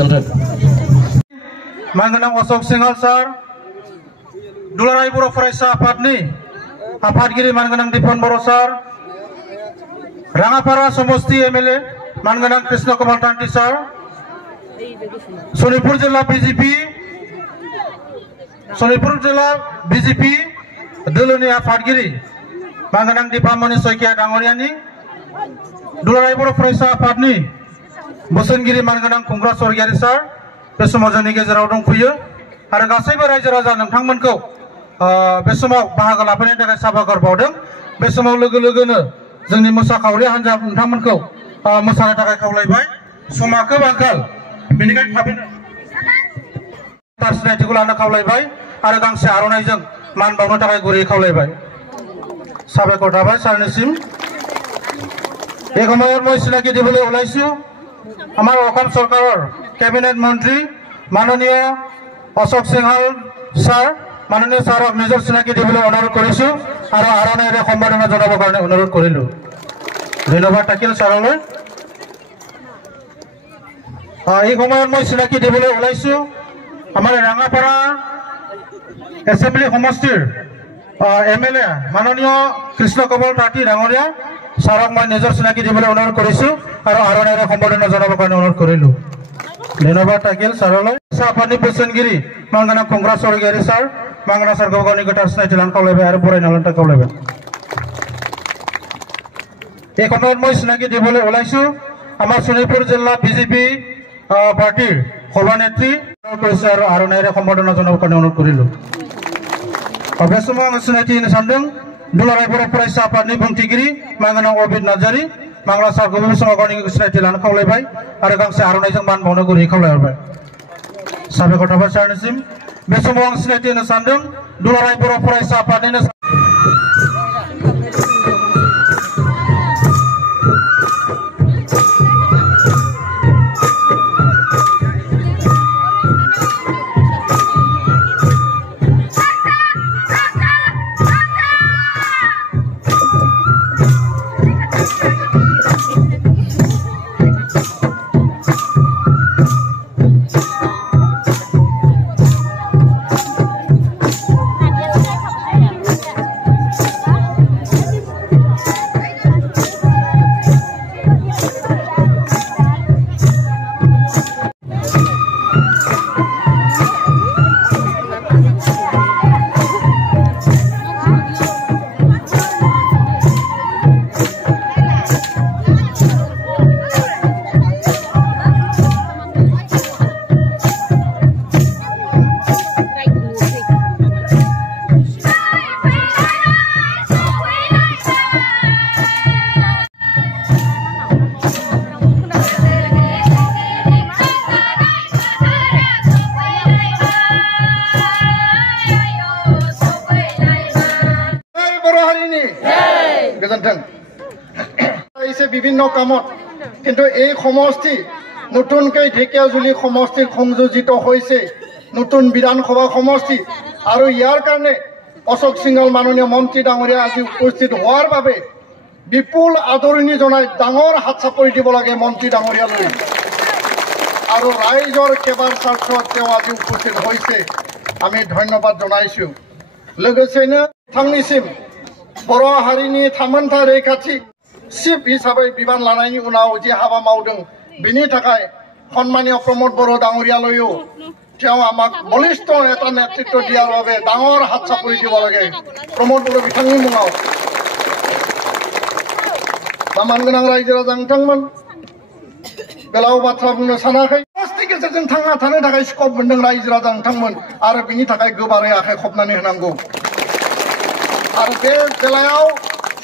गोजोन्थों मानगोनां अशोक सिंहाल सार दुलाराय बर' फरायसा आफादनि आफादगिरि मानगोनां दिपन बर' सार राङापारा समष्टि एमएलए मानगोनां कृष्ण कमल तांति सार सनितपुर जिल्ला बीजेपी दोलोनि आफादगिरि मानगोनां दीपामणि सयकिया डांगरियानि दुलाराय बर' फरायसा आफादनि बोसोनगिरि मानगोनां खुंग्रा स्वर्गियारि सार बे समाव जोंनि गेजेराव दंफैयो आरो गासैबो रायजो राजा नोंथांमोनखौ बे समाव बाहागो लाफैनायनि थाखाय साबायखर बावदों बे समाव लोगो लोगोनो जोंनि मोसाखावरि हान्जा नोंथांमोनखौ मोसानो थाखाय खावलायबाय समा खोब आंखाल बेनिखायनो थाबैनो सिनायथिखौ लानो खावलायबाय आरो गांसे आर'नाइजों मान बावनो थाखाय गुरैयै खावलायबाय साबायखर थाबाय सारनिसिम এই সময়ত মই চিনাকি দিবলৈ ওলাইছো আমাৰ অসম চৰকাৰৰ কেবিনেট মন্ত্ৰী মাননীয় অশোক সিংহাল ছাৰ মাননীয় ছাৰক নিজৰ চিনাকি দিবলৈ অনুৰোধ কৰিছো আৰু আৰনাইৰে সম্বৰ্ধনা জনাবৰ কাৰণে অনুৰোধ কৰিলো ধন্যবাদ থাকিল ছাৰলৈ এই সময়ত মই চিনাকি দিবলৈ ওলাইছো আমাৰ ৰাঙাপাৰা এছেম্বলি সমষ্টিৰ এমএলএ মাননীয় কৃষ্ণ কমল তাঁতী ডাঙৰীয়া ছাৰক মই নিজৰ চিনাকি দিবলৈ অনুৰোধ কৰিছো আৰু আৰনাইৰে সম্বৰ্ধনা জনাবৰ কাৰণে অনুৰোধ কৰিলো ধন্যবাদ থাকিল ছাৰলৈ আফাদनि बोसोनगिरि मानगोनां खुंग्रा स्वर्गियारि सार मानगोनां सारखौ गावनि गोथार सिनायथि लानो खावलायबाय आरो बरायना लानो थाखाय खावलायबाय এই সময়ত মই চিনাকি দিবলৈ ওলাইছো আমাৰ শোণিতপুৰ জিলা বিজেপি পাৰ্টিৰ সভানেত্ৰী কৰিছে আৰু আৰনাইৰে সম্বৰ্ধনা জনাবৰ কাৰণে অনুৰোধ কৰিলো बे समाव आं सिनायथि होनो सानदों दुलाराय बर' फरायसा आफादनि बुंथिगिरि मानगोनां अबिद नार्जारी मांग्ला सारखौबो बे समाव गावनि सिनायथि लानो खावलायबाय आरो गांसे आर'नाइजों मान बावनो गुरैयै खावलायहरबाय साबायखर थाबाय सारनिसिम बे समाव आं सिनायथि होनो सानदों दुलाराय बर' फरायसा आफादनिनो বিভিন্ন কামত কিন্তু এই সমষ্টি নতুনকৈ ঢেকিয়াজুলি সমষ্টিৰ সংযোজিত হৈছে নতুন বিধানসভা সমষ্টি আৰু ইয়াৰ কাৰণে অশোক সিংহাল মাননীয় মন্ত্ৰী ডাঙৰীয়া আজি উপস্থিত হোৱাৰ বাবে বিপুল আদৰণি জনাই ডাঙৰ হাত চাপৰি দিব লাগে মন্ত্ৰী ডাঙৰীয়ালৈ আৰু ৰাইজৰ কেবাৰ স্বাৰ্থত তেওঁ আজি উপস্থিত হৈছে আমি ধন্যবাদ জনাইছো लोगोसेनो थांनिसिम बर' हारिनि थामोनथा रैखाथि चिफ हिसाबै बिबान लानायनि उनाव जे हाबा मावदों बिनि थाखाय सन्मानीय प्रमोद बर' डाङरियालैयो তেওঁ আমাক বলিষ্ঠ এটা নেতৃত্ব দিয়াৰ বাবে ডাঙৰ হাত চাপৰি দিব লাগে প্ৰমোদ बर' बिथांनि मुङाव मान गोनां रायजो राजा नोंथांमोन गोलाव बाथ्रा बुंनो सानाखै समष्टि गेजेरजों थांना थानो थाखाय स्कप मोनदों रायजो राजा नोंथांमोन आरो बिनि थाखाय गोबारै आखाइ खबनानै होनांगौ आरो बे बेलायाव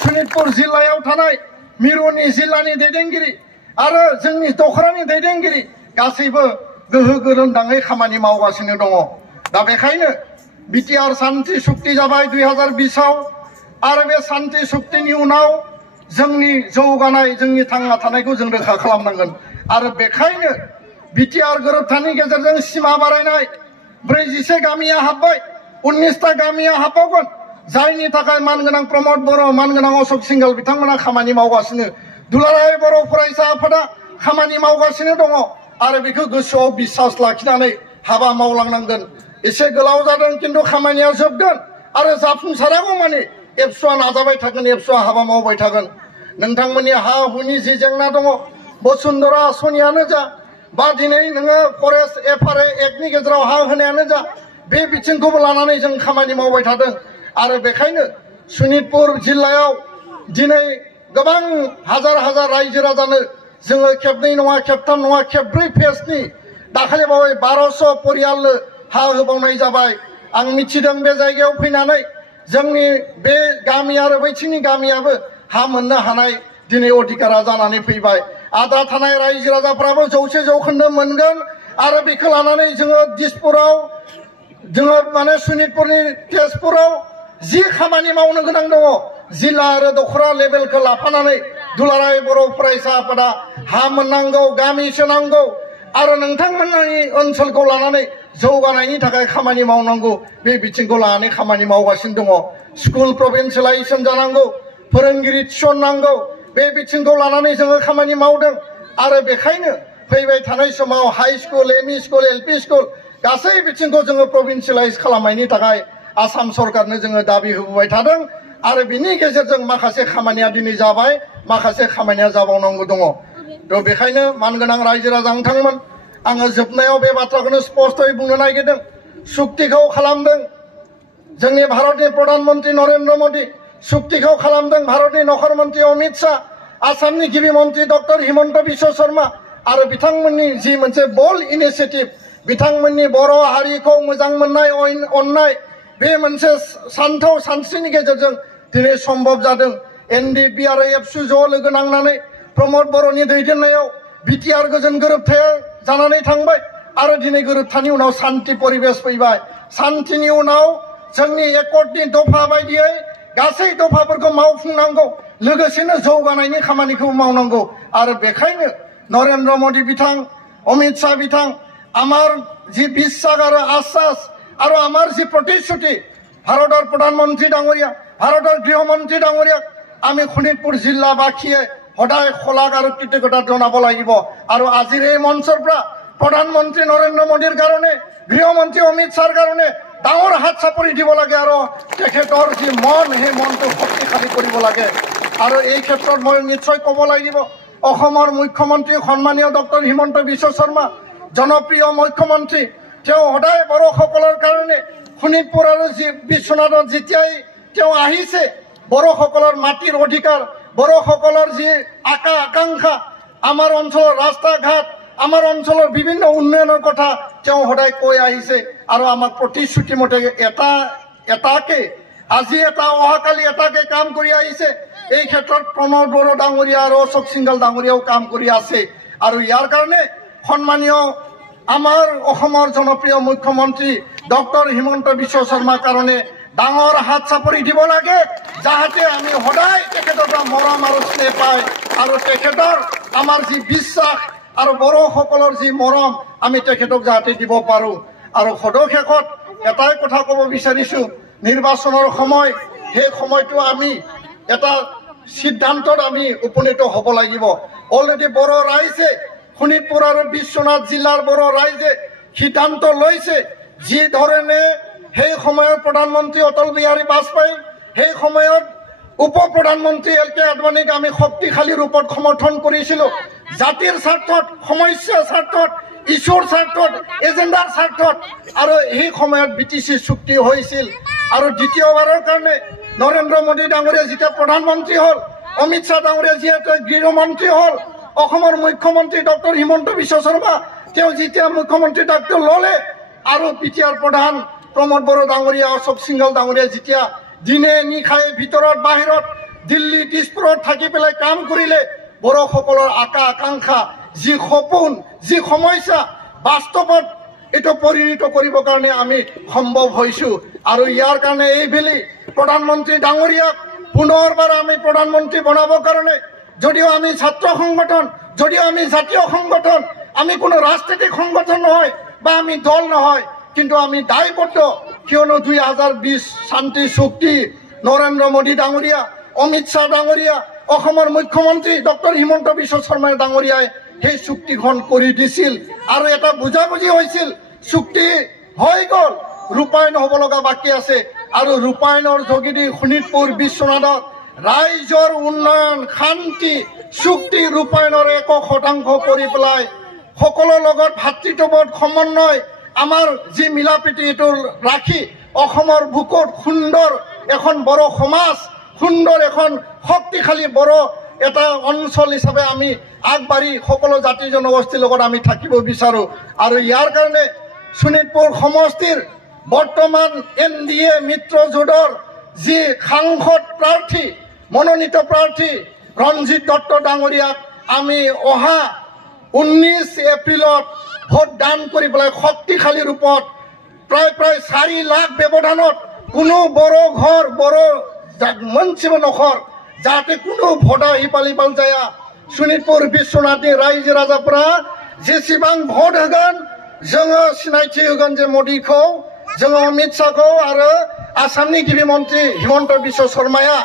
शोणितपुर जिल्लायाव थानाय मिरुनि जिल्लानि दैदेनगिरि आरो जोंनि दखरानि दैदेनगिरि गासैबो गोहो गोरोंदाङै खामानि मावगासिनो दङ दा बेखायनो बिटिआर शान्ति चुक्ति जाबाय 2020 आव आरो बे शान्ति चुक्तिनि उनाव जोंनि जौगानाय जोंनि थांना थानायखौ जों रोखा खालामनांगोन आरो बेखायनो बिटिआर गोरोबथानि गेजेरजों सीमा बारायनाय 41 गामिया हाबबाय 19टा गामिया हाबबावगोन जायनि थाखाय मानगोनां प्रमोद बर' मानगोनां अशोक सिंहाल बिथांमोना खामानि मावगासिनो दुलाराय बर' फरायसा आफादा खामानि मावगासिनो दङ आरो बेखौ गोसोआव बिसास लाखिनानै हाबा मावलांनांगोन एसे गोलाव जादों किन्तु खामानिया जोबगोन आरो जाफुंसारागौ मानि एबसुआ नाजाबाय थागोन एबसुआ हाबा मावबाय थागोन नोंथांमोननि हा हुनि जि जेंना दङ बसुन्धरा आसनियानो जा बा दिनै नोङो फरेस्ट एफआरए एक्टनि गेजेराव हा होनायानो जा बे बिथिंखौबो लानानै जों खामानि मावबाय थादों आरो बेखायनो सनितपुर जिल्लायाव दिनै गोबां हाजार हाजार रायजो राजानो जोङो खेबनै नङा खेबथाम नङा खेबब्रै फेजनि दाखालि बावै 1200 परियालनो हा होबावनाय जाबाय आं मिथिदों बे जायगायाव फैनानै जोंनि बे गामि आरो बैथिंनि गामियाबो हा मोननो हानाय दिनै अधिकारा जानानै फैबाय आद्रा थानाय रायजो राजाफ्राबो 100% मोनगोन आरो बेखौ लानानै जोङो दिसपुराव जोङो माने सनितपुरनि तेजपुराव जि खामानि मावनो गोनां दङ जिल्ला आरो दखरा लेभेलखौ लाफानानै दुलाराय बर' फरायसा आफादा हा मोननांगौ गामि सोनांगौ आरो नोंथांमोननि ओनसोलखौ लानानै जौगानायनि थाखाय खामानि मावनांगौ बे बिथिंखौ लानानै खामानि मावगासिनो दङ स्कुल प्रभिन्सियेलाइजेसन जानांगौ फोरोंगिरि थिसननांगौ बे बिथिंखौ लानानै जोङो खामानि मावदों आरो बेखायनो फैबाय थानाय समाव high school ME school LP school गासै बिथिंखौ जोङो प्रभिन्सियेलाइज खालामनायनि थाखाय आसाम सरकारनो जोङो दाबि होबोबाय थादों आरो बिनि गेजेरजों माखासे खामानिया दिनै जाबाय माखासे खामानिया जाबावनांगौ दङ थ' बेखायनो मानगोनां रायजो राजा नोंथांमोन आङो जोबनायाव बे बाथ्राखौनो स्पष्टयै बुंनो नागिरदों सुक्तिखौ खालामदों जोंनि भारतनि प्रधान मन्त्रि नरेन्द्र मोदी सुक्तिखौ खालामदों भारतनि नखर मन्त्रि अमित शाह आसामनि गिबि मन्त्रि डक्टर हिमन्त बिश्व शर्मा आरो बिथांमोननि जि मोनसे बोल्ड इनिशिएटिभ बिथांमोननि बर' हारिखौ मोजां मोननाय अननाय बे मोनसे सान्थौ सानस्रिनि गेजेरजों दिनै सम्भब जादों एनडिएफबि आरो एबसु ज' लोगो नांनानै प्रमद बर'नि दैदेननायाव बिटिआर गोजोन गोरोबथाया जानानै थांबाय आरो दिनै गोरोबथानि उनाव शान्ति परिबेश फैबाय शान्तिनि उनाव जोंनि एकर्डनि दफा बायदियै गासै दफाफोरखौ मावफुंनांगौ लोगोसेनो जौगानायनि खामानिखौ मावनांगौ आरो बेखायनो नरेन्द्र मोदी बिथां अमित शाह बिथां आमार जि বিশ্বাস आरो आश्वास आरो आमार जि प्रतिश्रुति भारतर प्रधानमंत्री डांगरिया भारतर गृहमंत्री डांगरिया आमी शोणितपुर जिल्ला बाखिये सदाय खलाग आरो कृतज्ञता जनाब লাগিব आरो আজিৰ এই মঞ্চৰ পৰা प्रधानमंत्री नरेन्द्र मोदीर कारणे गृहमंत्री अमित शाहर कारणे डाঙৰ हात চাপৰি দিব লাগে আৰু তেখেতৰ যি মন সেই মনটো শক্তিশালী কৰিব লাগে আৰু এই ক্ষেত্ৰত মই নিশ্চয় ক'ব লাগিব অসমৰ মুখ্যমন্ত্ৰী সন্মানীয় ডক্টৰ হিমন্ত বিশ্ব শৰ্মা জনপ্ৰিয় মুখ্যমন্ত্ৰী তেওঁ সদায় বড়োসকলৰ কাৰণে শোণিতপুৰ আৰু বিশ্বনাথত যেতিয়াই তেওঁ আহিছে বড়োসকলৰ মাটিৰ অধিকাৰ বড়োসকলৰ যি আকাংক্ষা আমাৰ অঞ্চলৰ ৰাস্তা ঘাট আমাৰ অঞ্চলৰ বিভিন্ন উন্নয়নৰ কথা তেওঁ সদায় কৈ আহিছে আৰু আমাক প্ৰতিশ্ৰুতি মতে এটাকে আজি এটা অহাকালি এটাকে কাম কৰি আহিছে এই ক্ষেত্ৰত প্ৰণৱ বড়ো ডাঙৰীয়া আৰু অশোক সিংঘল ডাঙৰীয়াও কাম কৰি আছে আৰু ইয়াৰ কাৰণে সন্মানীয় আমাৰ অসমৰ জনপ্ৰিয় মুখ্যমন্ত্ৰী ডক্টৰ হিমন্ত বিশ্ব শৰ্মাৰ কাৰণে ডাঙৰ হাত চাপৰি দিব লাগে যাতে আমি সদায় তেখেতৰ মৰম আৰু স্নেহ পাই আৰু তেখেতৰ আমাৰ যি বিশ্বাস আৰু বড়োসকলৰ যি মৰম আমি তেখেতক যাতে দিব পাৰো আৰু সদশেষত এটাই কথা ক'ব বিচাৰিছো নিৰ্বাচনৰ সময় সেই সময়টো আমি এটা সিদ্ধান্তত আমি উপনীত হ'ব লাগিব অলৰেডি বড়ো ৰাইজে শোণিতপুৰ আৰু বিশ্বনাথ জিলাৰ বড়ো ৰাইজে সিদ্ধান্ত লৈছে যি ধৰণে সেই সময়ত প্ৰধানমন্ত্ৰী অটল বিহাৰী বাজপেয়ী সেই সময়ত উপ প্ৰধানমন্ত্ৰী এল.কে. আদৱানীক আমি শক্তিশালী ৰূপত সমৰ্থন কৰিছিলোঁ জাতিৰ স্বাৰ্থত সমস্যাৰ স্বাৰ্থত ইছ্যুৰ স্বাৰ্থত এজেণ্ডাৰ স্বাৰ্থত আৰু এই সময়ত বিটিচি চুক্তি হৈছিল আৰু দ্বিতীয়বাৰৰ কাৰণে নৰেন্দ্ৰ মোদী ডাঙৰীয়া যেতিয়া প্ৰধানমন্ত্ৰী হ'ল অমিত শ্বাহ ডাঙৰীয়া যিহেতু গৃহমন্ত্ৰী হ'ল অসমৰ মুখ্যমন্ত্ৰী ডক্টৰ হিমন্ত বিশ্ব শৰ্মা তেওঁ যেতিয়া মুখ্যমন্ত্ৰী দায়িত্ব ল'লে আৰু বিটিআৰ প্ৰধান প্ৰমোদ বড়ো ডাঙৰীয়া অশোক সিংঘল ডাঙৰীয়া যেতিয়া দিনে নিশায়ে ভিতৰত বাহিৰত দিল্লী দিছপুৰত থাকি পেলাই কাম কৰিলে বড়োসকলৰ আকাংক্ষা যি সপোন যি সমস্যা বাস্তৱত এটা পৰিণত কৰিবৰ কাৰণে আমি সম্ভৱ হৈছো আৰু ইয়াৰ কাৰণে এইবেলি প্ৰধানমন্ত্ৰী ডাঙৰীয়াক পুনৰবাৰ আমি প্ৰধানমন্ত্ৰী বনাবৰ কাৰণে যদিও আমি ছাত্ৰ সংগঠন যদিও আমি জাতীয় সংগঠন আমি কোনো ৰাজনৈতিক সংগঠন নহয় বা আমি দল নহয় কিন্তু আমি দায়বদ্ধ কিয়নো 2020 শান্তি চুক্তি নৰেন্দ্ৰ মোদী ডাঙৰীয়া অমিত শ্বাহ ডাঙৰীয়া অসমৰ মুখ্যমন্ত্ৰী ডক্টৰ হিমন্ত বিশ্ব শৰ্মা ডাঙৰীয়াই সেই চুক্তিখন কৰি দিছিল আৰু এটা বুজাবুজি হৈছিল চুক্তি হৈ গ'ল ৰূপায়ণ হ'ব লগা বাকী আছে আৰু ৰূপায়ণৰ যোগেদি শোণিতপুৰ বিশ্বনাথত ৰাইজৰ উন্নয়ন শান্তি চুক্তি ৰূপায়ণৰ 100% কৰি পেলাই সকলোৰ লগত ভাতৃত্ববোধ সমন্বয় আমাৰ যি মিলাপ্ৰীতি এইটো ৰাখি অসমৰ বুকুত সুন্দৰ এখন বড়ো সমাজ সুন্দৰ এখন শক্তিশালী বড়ো এটা অঞ্চল হিচাপে আমি আগবাঢ়ি সকলো জাতি জনগোষ্ঠীৰ লগত আমি থাকিব বিচাৰো আৰু ইয়াৰ কাৰণে শোণিতপুৰ সমষ্টিৰ বৰ্তমান NDA মিত্ৰজোঁটৰ যি সাংসদ প্ৰাৰ্থী মনোনীত প্ৰাৰ্থী ৰঞ্জিত দত্ত ডাঙৰীয়াক আমি অহা 19 এপ্ৰিলত ভোট দান কৰি পেলাই শক্তিশালী ৰূপত প্ৰায় 4 লাখ ব্যৱধানত কোনো বড়ো ঘৰ বড়ো মঞ্চিব নখৰ যাতে কোনো ভোটা হিপালিপাল जाया शोणितपुर बिश्वनाथनि रायजो राजाफ्रा जेसेबां भोट होगोन जोङो सिनायथि होगोन जे मोदीखौ जोङो अमित शाहखौ आरो आसामनि गिबि मन्त्रि हिमन्त बिश्व शर्माया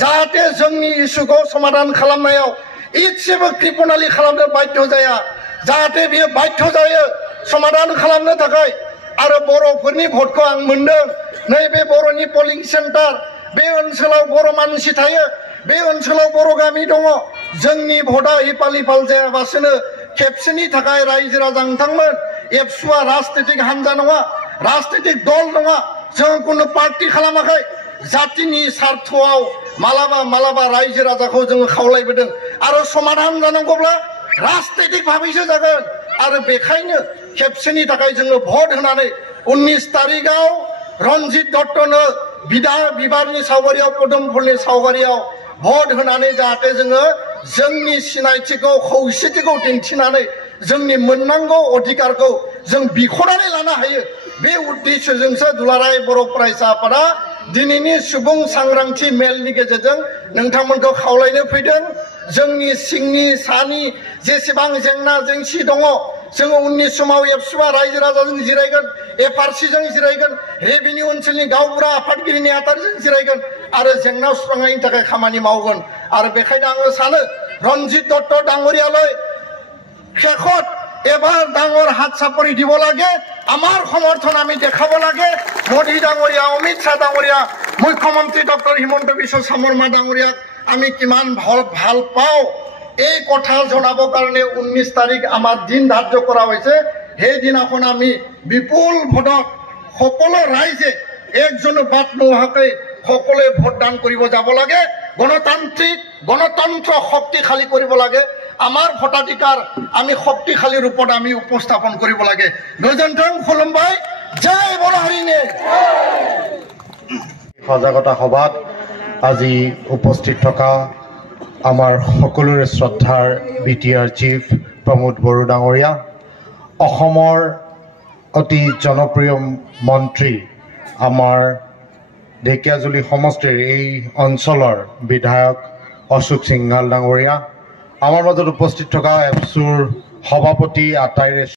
जाहाथे जोंनि इस्युखौ समाधान खालामनायाव इसेबो कृपनालि खालामनो बाध्य जाया जाहाथे बियो बाध्य जायो समाधान खालामनो थाखाय आरो बर'फोरनि भोटखौ आं मोनदों नैबे बर'नि पोलिं सेन्टार बे ओनसोलाव बर' मानसि थायो बे ओनसोलाव बर' गामि दङ जोंनि भोटा हिपालिपाल जायाबासिनो खेबसेनि थाखाय रायजो राजा नोंथांमोन एबसुआ राजनीतिक हान्जा नङा राजनीतिक दल नङा जों कुनु पार्टी खालामाखै जातिनि स्वार्थआव मालाबा रायजो राजाखौ जों खावलायबोदों आरो समाधान जानांगौब्ला राजनीतिक भाबैसो जागोन आरो बेखायनो खेबसेनि थाखाय जोङो भोट होनानै 19 तारिखआव रन्जित दत्तनो बिबारनि सावगारियाव पदुम फुलनि सावगारियाव भोट होनानै जाहाथे जोङो जोंनि सिनायथिखौ खौसेथिखौ दिन्थिनानै जोंनि मोननांगौ अधिकारखौ जों बिख'नानै लानो हायो बे उद्देश्यजोंसो दुलाराय बर' फरायसा आफादा दिनैनि सुबुं सांग्रांथि मेलनि गेजेरजों नोंथांमोनखौ खावलायनो फैदों जोंनि सिंनि सानि जेसेबां जेंना जेंसि दङ जोङो 19 समाव एबसुआ रायजो राजाजों जिरायगोन FRCजों जिरायगोन रेभिनिउ ओनसोलनि गावबुरा आफादगिरि नेहाथारिजों जिरायगोन आरो जेंना सुस्रांनायनि थाखाय खामानि मावगोन आरो बेखायनो आङो सानो रन्जित दत्त डाঙৰীয়ালৈ শেষত এবাৰ ডাঙৰ হাত চাপৰি দিব লাগে আমাৰ সমৰ্থন আমি দেখাব লাগে মোদী ডাঙৰীয়া অমিত শাহ ডাঙৰীয়া মুখ্যমন্ত্ৰী ডক্টৰ হিমন্ত বিশ্ব শৰ্মা ডাঙৰীয়াক আমি কিমান ভাল পাওঁ এই কথা জনাবৰ কাৰণে 19 তাৰিখ আমাৰ দিন ধাৰ্য কৰা হৈছে সেই দিনাখন আমি বিপুল ভোটত সকলো ৰাইজে একজনো বাদ নোহোৱাকৈ সকলোৱে ভোটদান কৰিব যাব লাগে গণতন্ত্ৰ শক্তিশালী কৰিব লাগে আমাৰ ভোটাধিকাৰ আমি শক্তিশালী ৰূপত আমি উপস্থাপন কৰিব লাগে গজন্তং খুলুমবাই জয় বড়ো হাৰিনে সজাগতা সভাত আজি উপস্থিত থকা আমাৰ সকলোৰে শ্ৰদ্ধাৰ BTR চিফ প্ৰমোদ বড়ো ডাঙৰীয়া অসমৰ অতি জনপ্ৰিয় মন্ত্ৰী আমাৰ ঢেকিয়াজুলি সমষ্টিৰ এই অঞ্চলৰ বিধায়ক অশোক সিংঘাল ডাঙৰীয়া আমাৰ মাজত উপস্থিত থকা এপছুৰ সভাপতি আটাইৰে